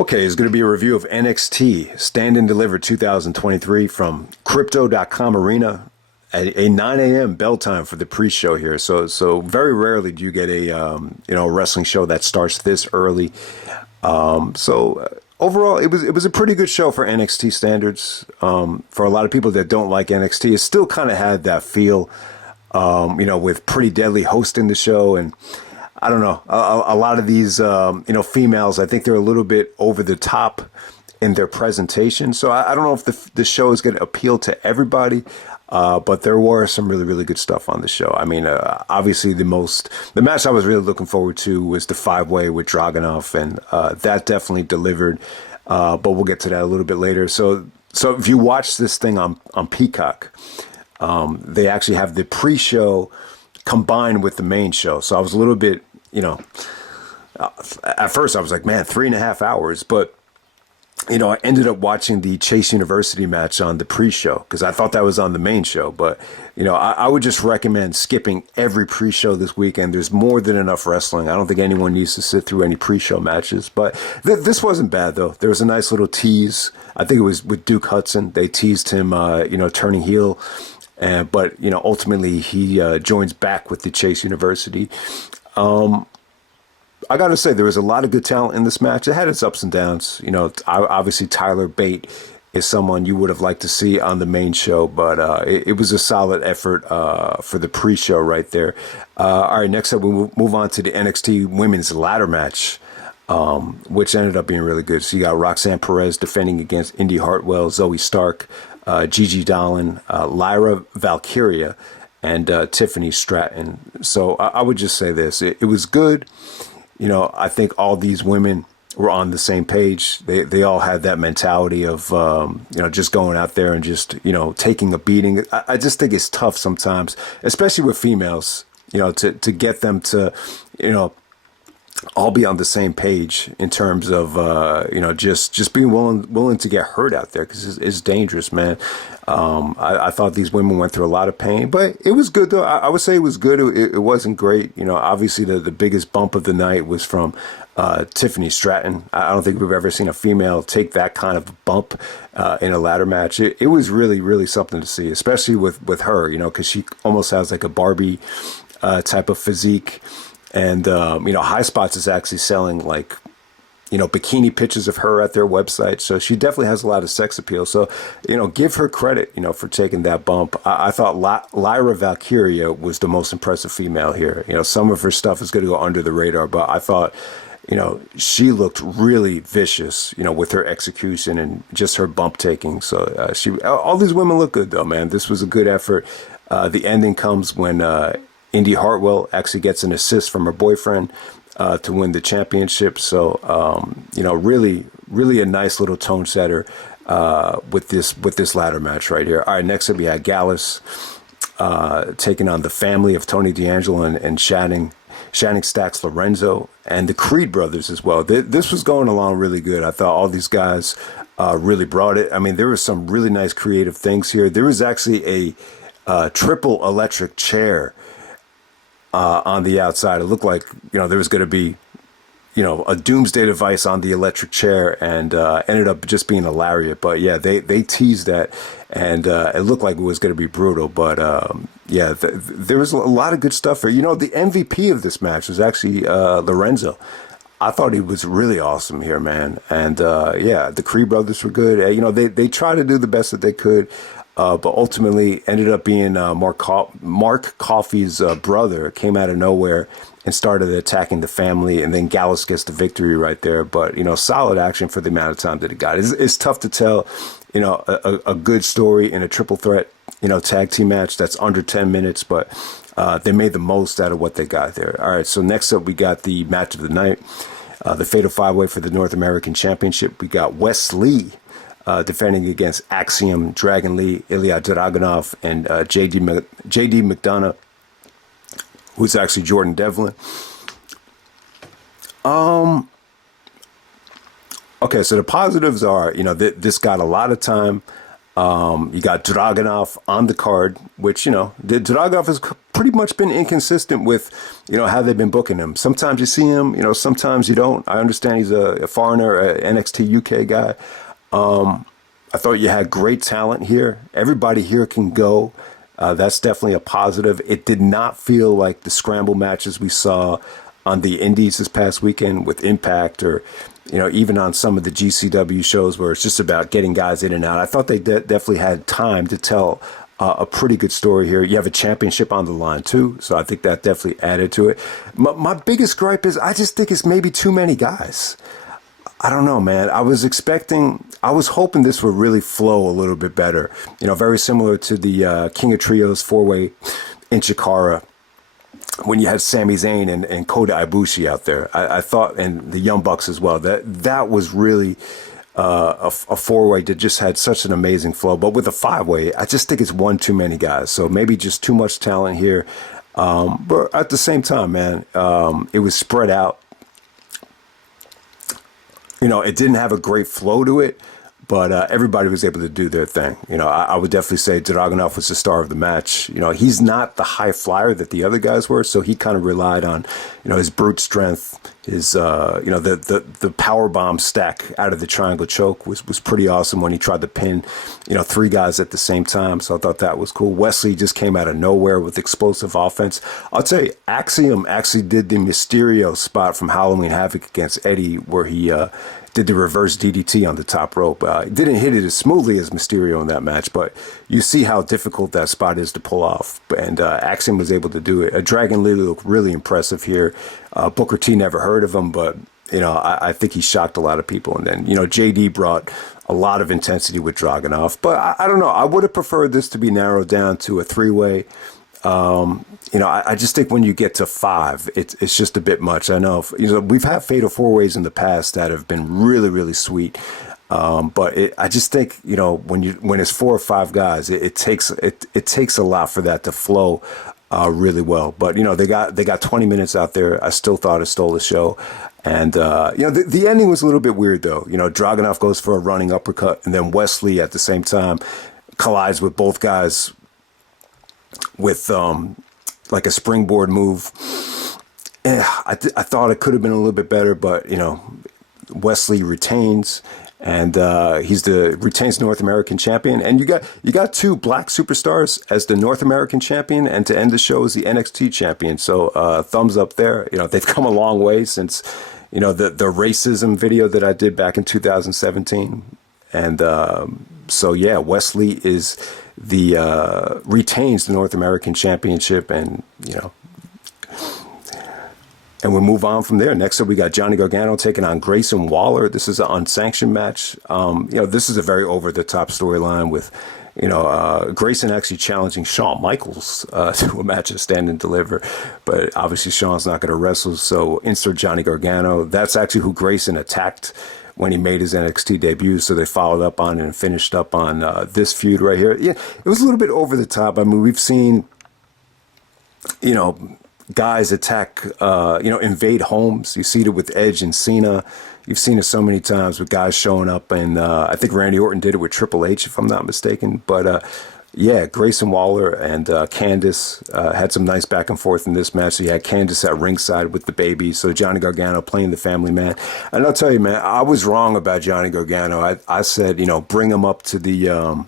Okay, it's going to be a review of NXT Stand and Deliver 2023 from Crypto.com Arena at a 9 a.m. bell time for the pre-show here. So very rarely do you get a wrestling show that starts this early. Overall, it was a pretty good show for NXT standards. For a lot of people that don't like NXT, it still kind of had that feel, with Pretty Deadly hosting the show. And I don't know, a lot of these, females, I think they're a little bit over the top in their presentation. So I don't know if the show is going to appeal to everybody. But there were some really, really good stuff on the show. I mean, obviously the match I was really looking forward to was the 5-way with Dragunov, and that definitely delivered. But we'll get to that a little bit later. So if you watch this thing on Peacock, they actually have the pre-show combined with the main show. So I was a little bit, at first I was like, man, 3.5 hours, but I ended up watching the Chase University match on the pre-show because I thought that was on the main show. But, I would just recommend skipping every pre-show this weekend. There's more than enough wrestling. I don't think anyone needs to sit through any pre-show matches. But this wasn't bad, though. There was a nice little tease. I think it was with Duke Hudson. They teased him, turning heel. But ultimately, he joins back with the Chase University. I got to say, there was a lot of good talent in this match. It had its ups and downs. Obviously, Tyler Bate is someone you would have liked to see on the main show, but it was a solid effort for the pre-show right there. All right, next up, we'll move on to the NXT Women's Ladder match, which ended up being really good. So you got Roxanne Perez defending against Indy Hartwell, Zoe Stark, Gigi Dolan, Lyra Valkyria, and Tiffany Stratton. So I would just say this. It was good. I think all these women were on the same page. They all had that mentality of, just going out there and just, taking a beating. I just think it's tough sometimes, especially with females, to get them to, all be on the same page in terms of, just being willing to get hurt out there because it's dangerous, man. I thought these women went through a lot of pain, but it was good, though. I would say it was good. It wasn't great. Obviously the biggest bump of the night was from Tiffany Stratton. I don't think we've ever seen a female take that kind of bump in a ladder match. It was really, really something to see, especially with her, because she almost has like a Barbie type of physique. And, High Spots is actually selling like, bikini pictures of her at their website. So she definitely has a lot of sex appeal. So, give her credit, for taking that bump. I thought Lyra Valkyria was the most impressive female here. Some of her stuff is going to go under the radar, but I thought, she looked really vicious, with her execution and just her bump taking. So all these women look good, though, man. This was a good effort. The ending comes when Indy Hartwell actually gets an assist from her boyfriend to win the championship. So, really, really a nice little tone setter with this ladder match right here. All right, next up we had Gallus taking on the family of Tony D'Angelo and Shannon Stacks Lorenzo and the Creed brothers as well. This was going along really good. I thought all these guys really brought it. I mean, there was some really nice creative things here. There was actually a triple electric chair on the outside. It looked like, there was going to be, a doomsday device on the electric chair, and ended up just being a lariat. But yeah, they teased that, and it looked like it was going to be brutal. But there was a lot of good stuff here. The MVP of this match was actually Lorenzo. I thought he was really awesome here, man. And the Creed brothers were good. They tried to do the best that they could. But ultimately ended up being Mark Coffey's brother. Came out of nowhere and started attacking the family, and then Gallus gets the victory right there. But solid action for the amount of time that it got. It's tough to tell, a good story in a triple threat, tag team match that's under 10 minutes, but they made the most out of what they got there. All right, so next up we got the match of the night, the Fatal 5-Way for the North American Championship. We got Wes Lee defending against Axiom, Dragon Lee, Ilja Dragunov, and JD McDonagh, who's actually Jordan Devlin. Okay, so the positives are, this got a lot of time. You got Dragunov on the card, which, the Dragunov is pretty much been inconsistent with, how they've been booking him. Sometimes you see him, sometimes you don't. I understand he's a foreigner, a NXT UK guy. I thought you had great talent here. Everybody here can go. That's definitely a positive. It did not feel like the scramble matches we saw on the Indies this past weekend with Impact, or even on some of the GCW shows where it's just about getting guys in and out. I thought they definitely had time to tell a pretty good story here. You have a championship on the line too, so I think that definitely added to it. My biggest gripe is I just think it's maybe too many guys. I don't know, man. I was hoping this would really flow a little bit better. Very similar to the King of Trios 4-way in Chikara, when you had Sami Zayn and Kota Ibushi out there. I thought, and the Young Bucks as well, that was really a 4-way that just had such an amazing flow. But with a 5-way, I just think it's one too many guys. So maybe just too much talent here. But at the same time, man, it was spread out. It didn't have a great flow to it, but everybody was able to do their thing. I would definitely say Dragunov was the star of the match. He's not the high flyer that the other guys were, so he kind of relied on, his brute strength, his, the power bomb stack out of the triangle choke was pretty awesome when he tried to pin, 3 guys at the same time. So I thought that was cool. Wesley just came out of nowhere with explosive offense. I'll tell you, Axiom actually did the Mysterio spot from Halloween Havoc against Eddie, where he did the reverse DDT on the top rope. Didn't hit it as smoothly as Mysterio in that match, but you see how difficult that spot is to pull off. And Axiom was able to do it. Dragon Lee looked really impressive here. Booker T, never heard of him, but I think he shocked a lot of people. And then JD brought a lot of intensity with Dragunov. But I don't know. I would have preferred this to be narrowed down to a 3-way. I just think when you get to 5, it's just a bit much. I know, we've had fatal 4-ways in the past that have been really, really sweet. But I just think, when it's 4 or 5 guys, it takes a lot for that to flow really well. But, they got 20 minutes out there. I still thought it stole the show. And, the ending was a little bit weird, though. Dragunov goes for a running uppercut, and then Wesley at the same time collides with both guys with like a springboard move. I thought it could have been a little bit better, but Wesley retains, and retains North American champion. And you got 2 black superstars as the North American champion, and to end the show as the NXT champion. So thumbs up there. They've come a long way since the racism video that I did back in 2017. And so yeah, Wesley is retains the North American Championship, and and we move on from there. Next up, we got Johnny Gargano taking on Grayson Waller. This is an unsanctioned match. This is a very over-the-top storyline with, Grayson actually challenging Shawn Michaels to a match of Stand and Deliver. But obviously, Shawn's not going to wrestle, so insert Johnny Gargano. That's actually who Grayson attacked when he made his NXT debut, so they followed up on it and finished up on this feud right here. Yeah, it was a little bit over the top. I mean, we've seen, guys attack, invade homes. You see it with Edge and Cena. You've seen it so many times with guys showing up, and I think Randy Orton did it with Triple H, if I'm not mistaken. But yeah, Grayson Waller and Candice had some nice back and forth in this match. So you had Candice at ringside with the baby. So Johnny Gargano playing the family man. And I'll tell you, man, I was wrong about Johnny Gargano. I said, bring him up to the,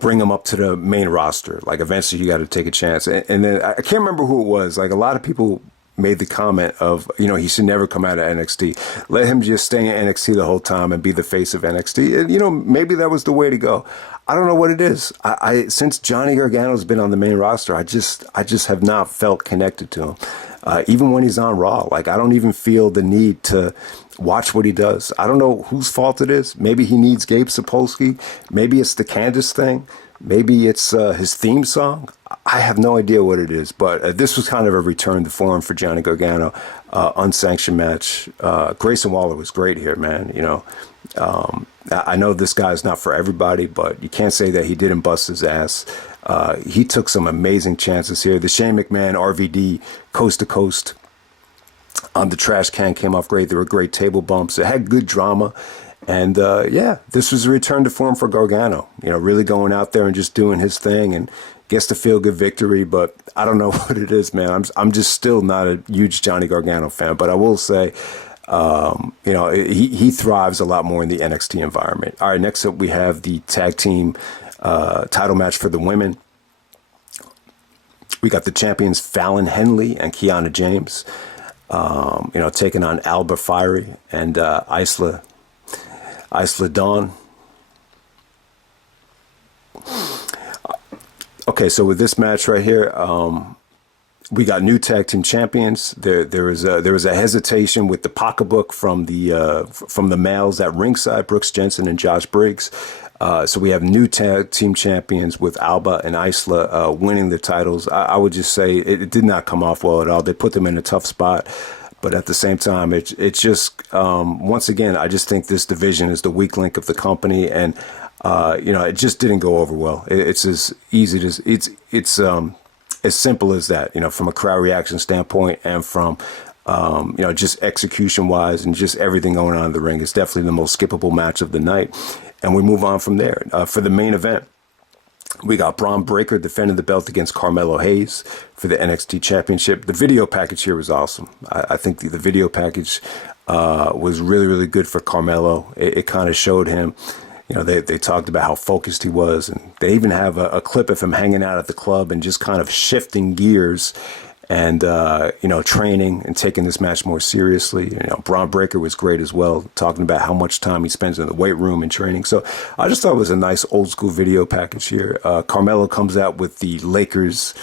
bring him up to the main roster. Like, eventually you got to take a chance. And then I can't remember who it was. Like, a lot of people made the comment of, he should never come out of NXT. Let him just stay in NXT the whole time and be the face of NXT. And, maybe that was the way to go. I don't know what it is. I since Johnny Gargano's been on the main roster, I just have not felt connected to him. Even when he's on Raw, like, I don't even feel the need to watch what he does. I don't know whose fault it is. Maybe he needs Gabe Sapolsky. Maybe it's the Candice thing. Maybe it's his theme song. I have no idea what it is, but this was kind of a return to form for Johnny Gargano. Unsanctioned match. Grayson Waller was great here, man. I know this guy's not for everybody, but you can't say that he didn't bust his ass. He took some amazing chances here. The Shane McMahon RVD coast to coast on the trash can came off great. There were great table bumps. It had good drama. And yeah, this was a return to form for Gargano. Really going out there and just doing his thing and gets the feel good victory, but I don't know what it is, man. I'm just still not a huge Johnny Gargano fan, but I will say, he thrives a lot more in the NXT environment. All right, next up we have the tag team title match for the women. We got the champions Fallon, Henley, and Kiana James, taking on Alba, Fyre, and Isla Dawn. Okay, so with this match right here, we got new tag team champions. There was a hesitation with the pocketbook from the males at ringside, Brooks Jensen and Josh Briggs. So we have new tag team champions with Alba and Isla winning the titles. I would just say it did not come off well at all. They put them in a tough spot. But at the same time, it's just, once again, I just think this division is the weak link of the company. And, it just didn't go over well. It's as easy to, it's as simple as that, from a crowd reaction standpoint and from, just execution wise and just everything going on in the ring. It's definitely the most skippable match of the night. And we move on from there. For the main event, we got Bron Breakker defending the belt against Carmelo Hayes for the NXT Championship. The video package here was awesome. I think the video package was really, really good for Carmelo. It kind of showed him, they talked about how focused he was. And they even have a clip of him hanging out at the club and just kind of shifting gears and, training and taking this match more seriously. Bron Breakker was great as well, talking about how much time he spends in the weight room and training. So I just thought it was a nice old school video package here. Carmelo comes out with the Lakers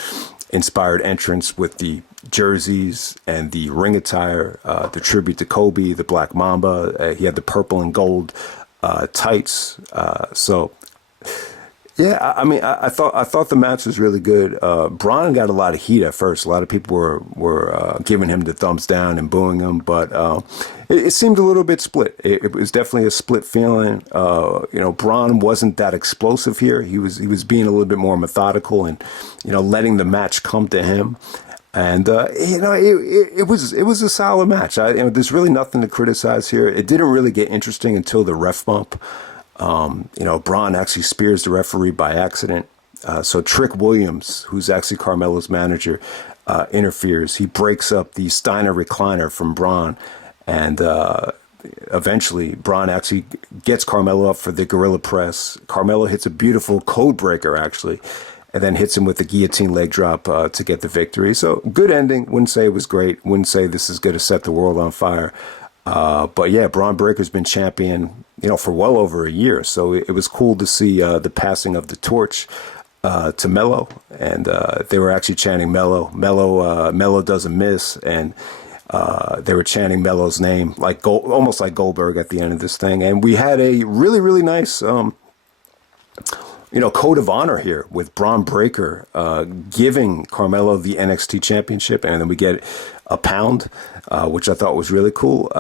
inspired entrance with the jerseys and the ring attire, the tribute to Kobe, the Black Mamba. He had the purple and gold tights. Yeah, I mean, I thought the match was really good. Bron got a lot of heat at first. A lot of people were giving him the thumbs down and booing him, but it seemed a little bit split. It was definitely a split feeling. Bron wasn't that explosive here. He was being a little bit more methodical and letting the match come to him. And it was a solid match. There's really nothing to criticize here. It didn't really get interesting until the ref bump. Bron actually spears the referee by accident. So Trick Williams, who's actually Carmelo's manager, interferes. He breaks up the Steiner recliner from Bron, and eventually Bron actually gets Carmelo up for the gorilla press. Carmelo hits a beautiful code breaker, actually, and then hits him with the guillotine leg drop to get the victory. So good ending. Wouldn't say it was great. Wouldn't say this is going to set the world on fire. But yeah, Bron Breakker's been champion, for well over a year. So it was cool to see the passing of the torch to Melo, and they were actually chanting Melo. Melo doesn't miss, and they were chanting Melo's name almost like Goldberg at the end of this thing. And we had a really, really nice code of honor here with Bron Breakker giving Carmelo the NXT championship, and then we get a pound, which I thought was really cool.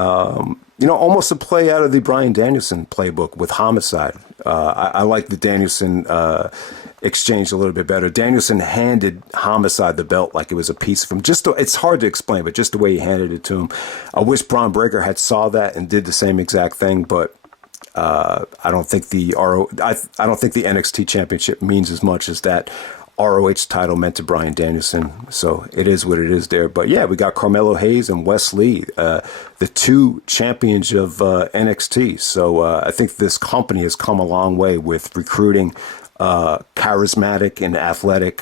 Almost a play out of the Bryan Danielson playbook with Homicide. I like the Danielson exchange a little bit better. Danielson handed Homicide the belt like it was a piece of him. It's hard to explain, but just the way he handed it to him. I wish Bron Breakker had saw that and did the same exact thing, but I don't think the NXT championship means as much as that ROH title meant to Bryan Danielson. So it is what it is there. But yeah, we got Carmelo Hayes and Wes Lee, the two champions of NXT. So I think this company has come a long way with recruiting charismatic and athletic,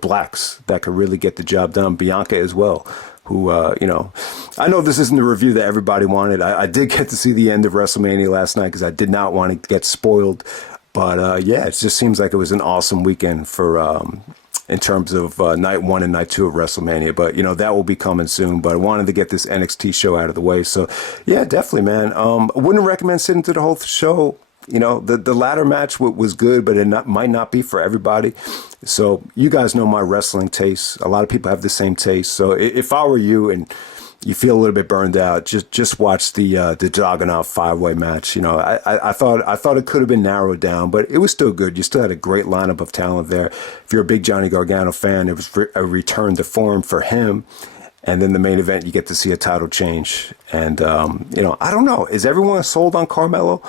blacks that could really get the job done. Bianca as well, who, I know this isn't the review that everybody wanted. I did get to see the end of WrestleMania last night because I did not want to get spoiled. But yeah, it just seems like it was an awesome weekend for in terms of night 1 and night 2 of WrestleMania. But that will be coming soon. But I wanted to get this NXT show out of the way. So yeah, definitely, man. I wouldn't recommend sitting through the whole show. The ladder match was good, but it might not be for everybody. So you guys know my wrestling taste. A lot of people have the same taste. So if I were you and you feel a little bit burned out, just watch the Dragunov 5-way match. I thought it could have been narrowed down, but it was still good. You still had a great lineup of talent there. If you're a big Johnny Gargano fan, it was a return to form for him. And then the main event, you get to see a title change. And, I don't know. Is everyone sold on Carmelo?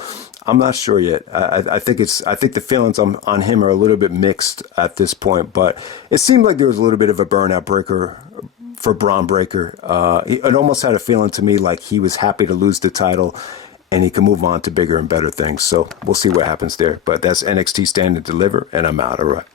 I'm not sure yet. I think the feelings on him are a little bit mixed at this point, but it seemed like there was a little bit of a burnout breaker for Bron Breakker. It almost had a feeling to me like he was happy to lose the title and he can move on to bigger and better things. So we'll see what happens there. But that's NXT Stand and Deliver, and I'm out. All right.